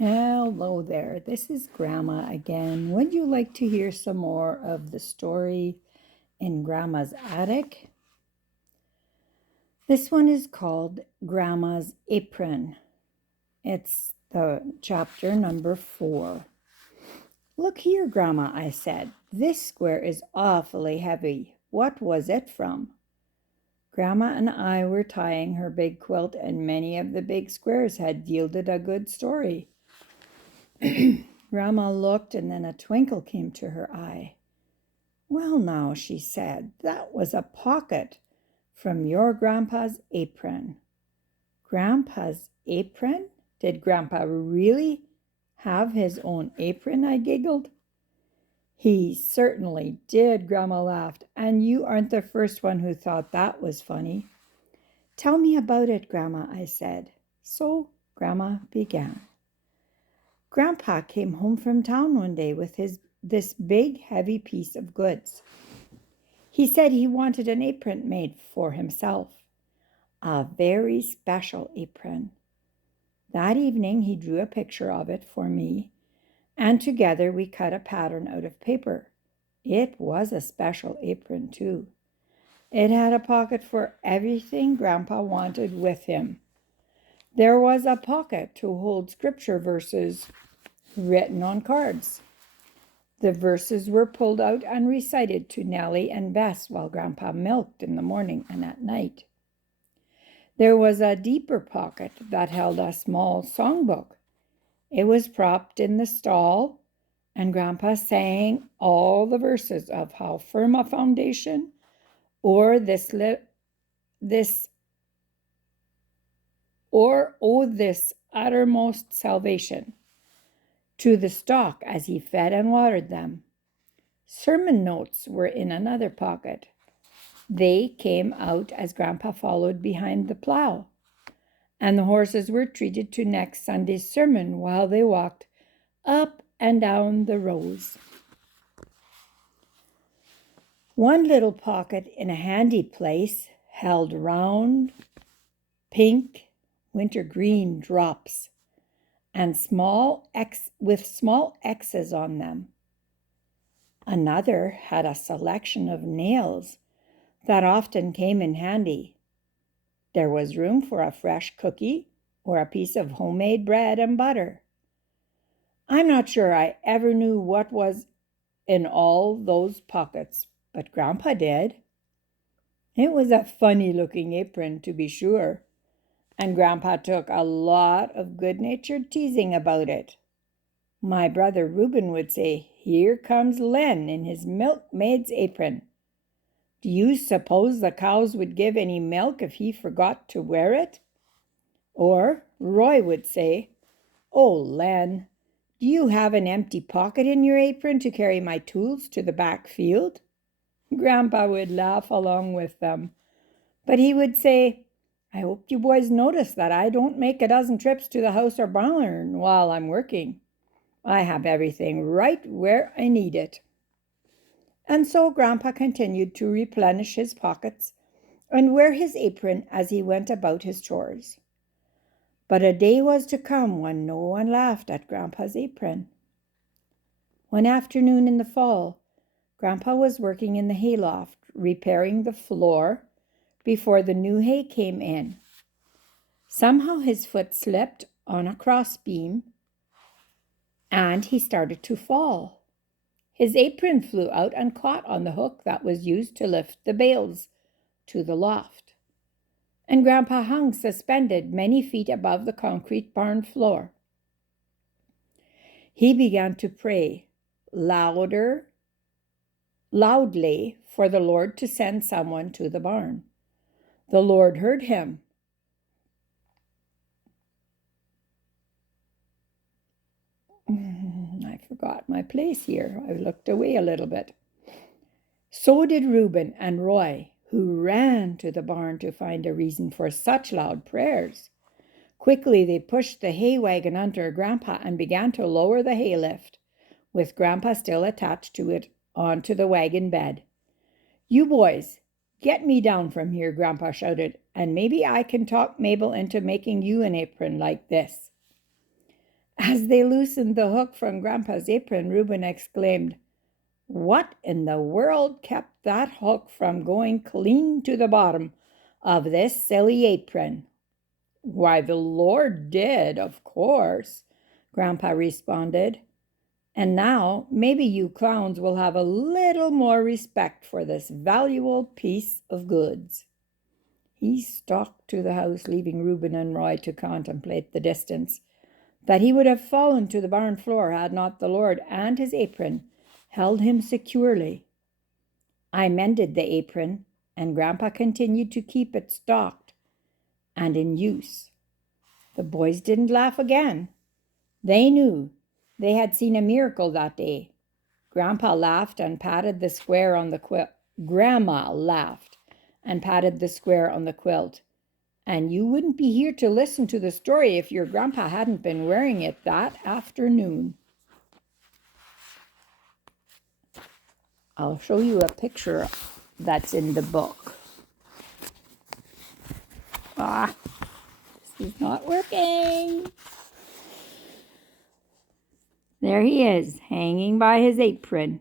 Hello there, this is Grandma again. Would you like to hear some more of the story in Grandma's Attic? This one is called Grandma's Apron. It's the chapter number 4. Look here, Grandma, I said. This square is awfully heavy. What was it from? Grandma and I were tying her big quilt, and many of the big squares had yielded a good story. Grandma looked, and then a twinkle came to her eye. Well, now, she said, that was a pocket from your Grandpa's apron. Grandpa's apron? Did Grandpa really have his own apron? I giggled. He certainly did, Grandma laughed, and you aren't the first one who thought that was funny. Tell me about it, Grandma, I said. So Grandma began. Grandpa came home from town one day with this big, heavy piece of goods. He said he wanted an apron made for himself, a very special apron. That evening he drew a picture of it for me, and together we cut a pattern out of paper. It was a special apron, too. It had a pocket for everything Grandpa wanted with him. There was a pocket to hold scripture verses written on cards. The verses were pulled out and recited to Nellie and Bess while Grandpa milked in the morning and at night. There was a deeper pocket that held a small songbook. It was propped in the stall, and Grandpa sang all the verses of How Firm a Foundation, or Oh, this uttermost salvation, to the stock as he fed and watered them. Sermon notes were in another pocket. They came out as Grandpa followed behind the plow, and the horses were treated to next Sunday's sermon while they walked up and down the rows. One little pocket in a handy place held round, pink, wintergreen drops, and with small X's on them. Another had a selection of nails that often came in handy. There was room for a fresh cookie or a piece of homemade bread and butter. I'm not sure I ever knew what was in all those pockets, but Grandpa did. It was a funny-looking apron, to be sure, and Grandpa took a lot of good-natured teasing about it. My brother Reuben would say, "Here comes Len in his milkmaid's apron. Do you suppose the cows would give any milk if he forgot to wear it?" Or Roy would say, "Oh, Len, do you have an empty pocket in your apron to carry my tools to the back field?" Grandpa would laugh along with them, but he would say, "I hope you boys notice that I don't make a dozen trips to the house or barn while I'm working. I have everything right where I need it." And so Grandpa continued to replenish his pockets and wear his apron as he went about his chores. But a day was to come when no one laughed at Grandpa's apron. One afternoon in the fall, Grandpa was working in the hayloft, repairing the floor before the new hay came in. Somehow his foot slipped on a crossbeam, and he started to fall. His apron flew out and caught on the hook that was used to lift the bales to the loft, and Grandpa hung suspended many feet above the concrete barn floor. He began to pray loudly for the Lord to send someone to the barn. The Lord heard him. I forgot my place here. I looked away a little bit. So did Reuben and Roy, who ran to the barn to find a reason for such loud prayers. Quickly they pushed the hay wagon under Grandpa and began to lower the hay lift, with Grandpa still attached to it, onto the wagon bed. "You boys, get me down from here," Grandpa shouted, "and maybe I can talk Mabel into making you an apron like this." As they loosened the hook from Grandpa's apron, Reuben exclaimed, "What in the world kept that hook from going clean to the bottom of this silly apron?" "Why, the Lord did, of course," Grandpa responded. "And now maybe you clowns will have a little more respect for this valuable piece of goods." He stalked to the house, leaving Reuben and Roy to contemplate the distance. That he would have fallen to the barn floor had not the Lord and his apron held him securely. I mended the apron, and Grandpa continued to keep it stocked and in use. The boys didn't laugh again. They knew they had seen a miracle that day. Grandpa laughed and patted the square on the quilt. Grandma laughed and patted the square on the quilt. And you wouldn't be here to listen to the story if your grandpa hadn't been wearing it that afternoon. I'll show you a picture that's in the book. This is not working. There he is, hanging by his apron.